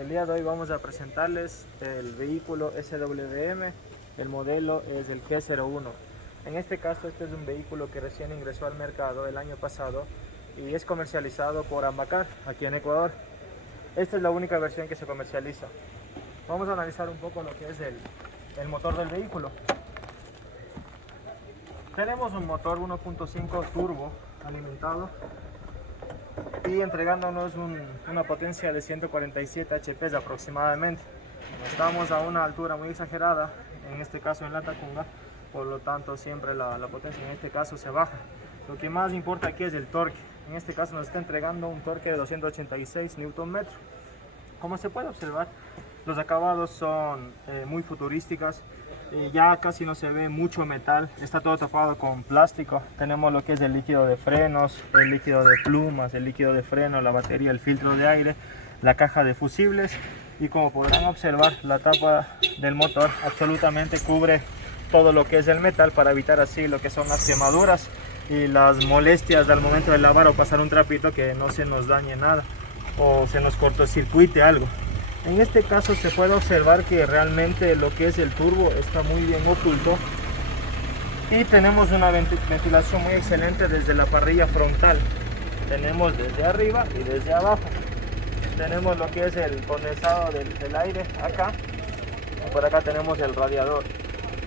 El día de hoy vamos a presentarles el vehículo SWM, el modelo es el G01. En este caso este es un vehículo que recién ingresó al mercado el año pasado y es comercializado por Ambacar aquí en Ecuador. Esta es la única versión que se comercializa. Vamos a analizar un poco lo que es el motor del vehículo. Tenemos un motor 1.5 turbo alimentado y entregándonos una potencia de 147 HP aproximadamente. Estamos a una altura muy exagerada, en este caso en la Tacunga, por lo tanto siempre la potencia en este caso se baja. Lo que más importa aquí es el torque. En este caso nos está entregando un torque de 286 Nm. Como se puede observar, los acabados son muy futurísticos. Ya casi no se ve mucho metal, está todo tapado con plástico. Tenemos lo que es el líquido de frenos, el líquido de plumas, el líquido de freno, la batería, el filtro de aire, la caja de fusibles, y como podrán observar, la tapa del motor absolutamente cubre todo lo que es el metal para evitar así lo que son las quemaduras y las molestias al momento de lavar o pasar un trapito, que no se nos dañe nada o se nos cortocircuite algo. En este caso se puede observar que realmente lo que es el turbo está muy bien oculto y tenemos una ventilación muy excelente desde la parrilla frontal. Tenemos desde arriba y desde abajo. Tenemos lo que es el condensado del aire acá, y por acá tenemos el radiador.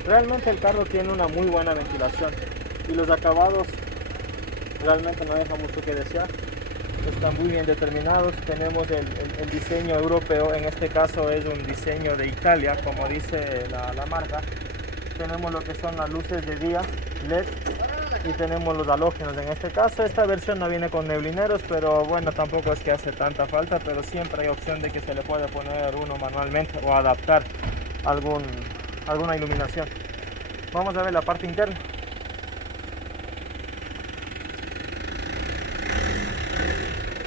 Realmente el carro tiene una muy buena ventilación y los acabados realmente no dejan mucho que desear. Están muy bien determinados. Tenemos el diseño europeo, en este caso es un diseño de Italia, como dice la marca. Tenemos lo que son las luces de día LED y tenemos los halógenos. En este caso esta versión no viene con neblineros, pero bueno, tampoco es que hace tanta falta, pero siempre hay opción de que se le puede poner uno manualmente o adaptar alguna iluminación. Vamos a ver la parte interna.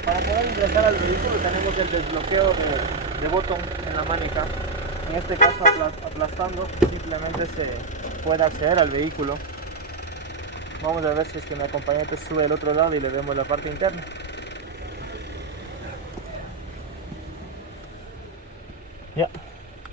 Para poder ingresar al vehículo tenemos el desbloqueo de botón en la manija. En este caso aplastando simplemente se puede acceder al vehículo. Vamos a ver si es que mi acompañante sube al otro lado y le vemos la parte interna. Ya.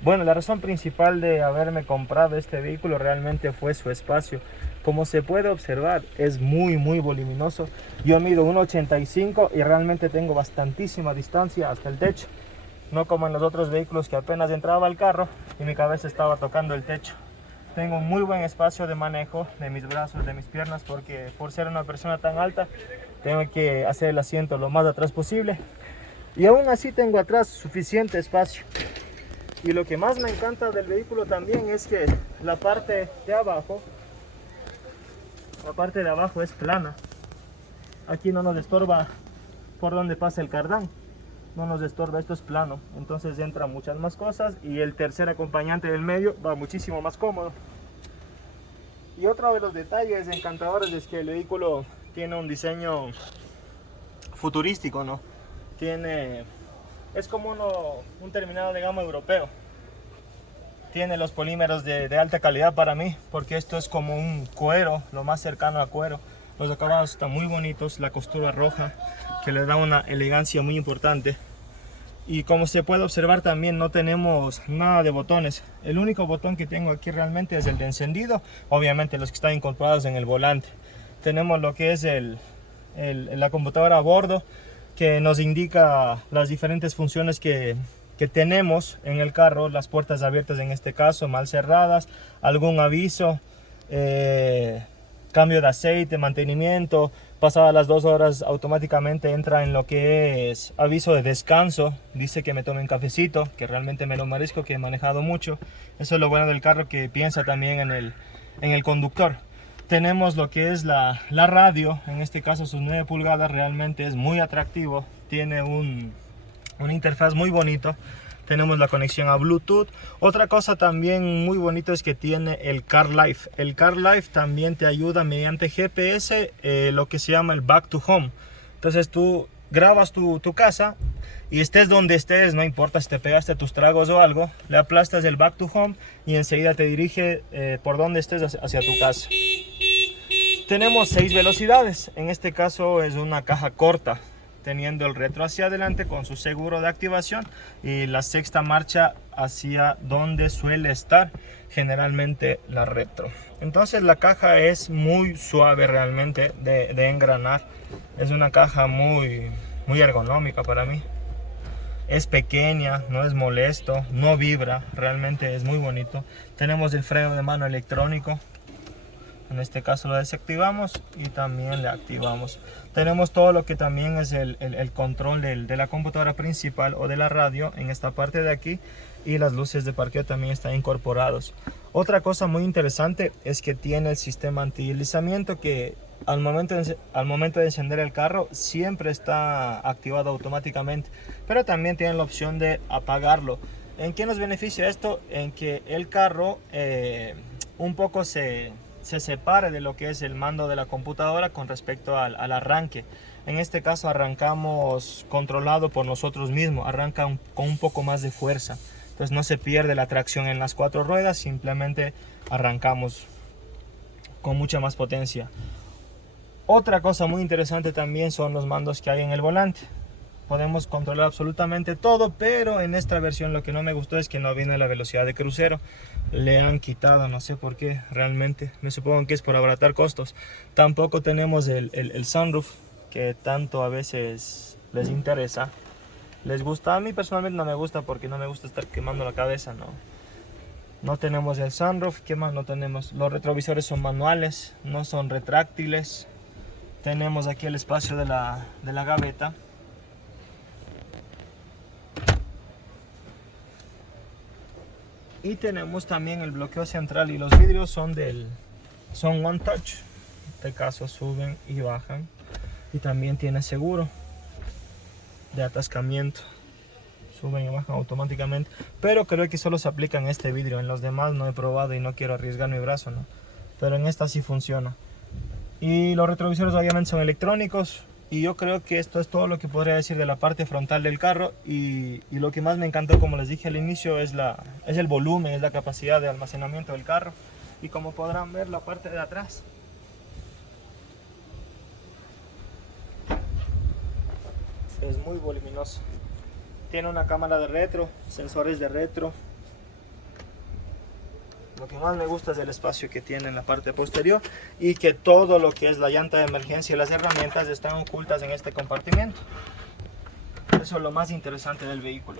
Bueno, la razón principal de haberme comprado este vehículo realmente fue su espacio. Como se puede observar, es muy voluminoso. Yo mido 1.85 y realmente tengo bastantísima distancia hasta el techo. No como en los otros vehículos que apenas entraba al carro y mi cabeza estaba tocando el techo. Tengo muy buen espacio de manejo de mis brazos, de mis piernas, porque por ser una persona tan alta tengo que hacer el asiento lo más atrás posible. Y aún así tengo atrás suficiente espacio. Y lo que más me encanta del vehículo también es que la parte de abajo es plana. Aquí no nos estorba por donde pasa el cardán, no nos estorba, esto es plano, entonces entran muchas más cosas y el tercer acompañante del medio va muchísimo más cómodo. Y otro de los detalles encantadores es que el vehículo tiene un diseño futurístico, ¿no? Es como un terminado de gama europeo. Tiene los polímeros de alta calidad para mí, porque esto es como un cuero, lo más cercano a cuero. Los acabados están muy bonitos, la costura roja que le da una elegancia muy importante. Y como se puede observar también no tenemos nada de botones. El único botón que tengo aquí realmente es el de encendido, obviamente los que están incorporados en el volante. Tenemos lo que es la computadora a bordo, que nos indica las diferentes funciones que tenemos en el carro, las puertas abiertas en este caso, mal cerradas, algún aviso, cambio de aceite, mantenimiento. Pasadas las 2 horas automáticamente entra en lo que es aviso de descanso, dice que me tome un cafecito, que realmente me lo merezco, que he manejado mucho. Eso es lo bueno del carro, que piensa también en el conductor. Tenemos lo que es la radio, en este caso sus 9 pulgadas, realmente es muy atractivo, tiene una interfaz muy bonito. Tenemos la conexión a Bluetooth. Otra cosa también muy bonito es que tiene el CarLife. El CarLife también te ayuda mediante GPS, lo que se llama el Back to Home. Entonces tú grabas tu casa y estés donde estés, no importa si te pegaste tus tragos o algo, le aplastas el Back to Home y enseguida te dirige por donde estés hacia tu casa. Tenemos 6 velocidades, en este caso es una caja corta. teniendo el retro hacia adelante con su seguro de activación y la sexta marcha hacia donde suele estar generalmente la retro. Entonces la caja es muy suave realmente de engranar. Es una caja muy ergonómica para mí. Es pequeña, no es molesto, no vibra, realmente es muy bonito. Tenemos el freno de mano electrónico. En este caso lo desactivamos y también le activamos. Tenemos todo lo que también es el control de la computadora principal o de la radio en esta parte de aquí, y las luces de parqueo también están incorporados. Otra cosa muy interesante es que tiene el sistema antideslizamiento, que al momento de encender el carro siempre está activado automáticamente, pero también tiene la opción de apagarlo. ¿En qué nos beneficia esto? En que el carro un poco se separe de lo que es el mando de la computadora con respecto al arranque. En este caso arrancamos controlado por nosotros mismos, arranca con un poco más de fuerza. Entonces no se pierde la tracción en las 4 ruedas, simplemente arrancamos con mucha más potencia. Otra cosa muy interesante también son los mandos que hay en el volante. Podemos controlar absolutamente todo, pero en esta versión lo que no me gustó es que no viene la velocidad de crucero. Le han quitado, no sé por qué realmente. Me supongo que es por abaratar costos. Tampoco tenemos el sunroof, que tanto a veces les interesa. Les gusta, a mí personalmente no me gusta porque no me gusta estar quemando la cabeza, no tenemos el sunroof. ¿Qué más no tenemos? Los retrovisores son manuales, no son retráctiles. Tenemos aquí el espacio de la gaveta. Y tenemos también el bloqueo central, y los vidrios son One Touch. En este caso suben y bajan. Y también tiene seguro de atascamiento. Suben y bajan automáticamente. Pero creo que solo se aplica en este vidrio. En los demás no he probado y no quiero arriesgar mi brazo, ¿no? Pero en esta sí funciona. Y los retrovisores obviamente son electrónicos. Y yo creo que esto es todo lo que podría decir de la parte frontal del carro. Y lo que más me encantó, como les dije al inicio, es el volumen, es la capacidad de almacenamiento del carro. Y como podrán ver, la parte de atrás es muy voluminoso. Tiene una cámara de retro, sensores de retro. Lo que más me gusta es el espacio que tiene en la parte posterior, y que todo lo que es la llanta de emergencia y las herramientas están ocultas en este compartimiento. Eso es lo más interesante del vehículo.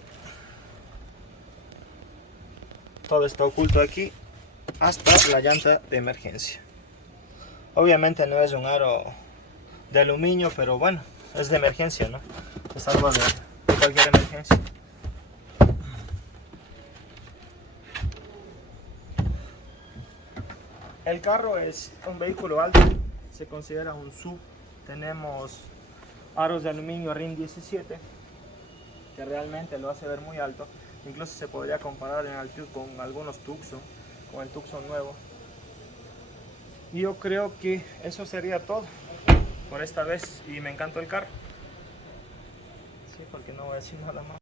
Todo está oculto aquí, hasta la llanta de emergencia. Obviamente no es un aro de aluminio, pero bueno, es de emergencia, ¿no? Se salva de cualquier emergencia. El carro es un vehículo alto, se considera un SUV. Tenemos aros de aluminio RIN 17, que realmente lo hace ver muy alto. Incluso se podría comparar en altitud con algunos Tucson, con el Tucson nuevo. Y yo creo que eso sería todo por esta vez, y me encantó el carro. Sí, porque no voy a decir nada más.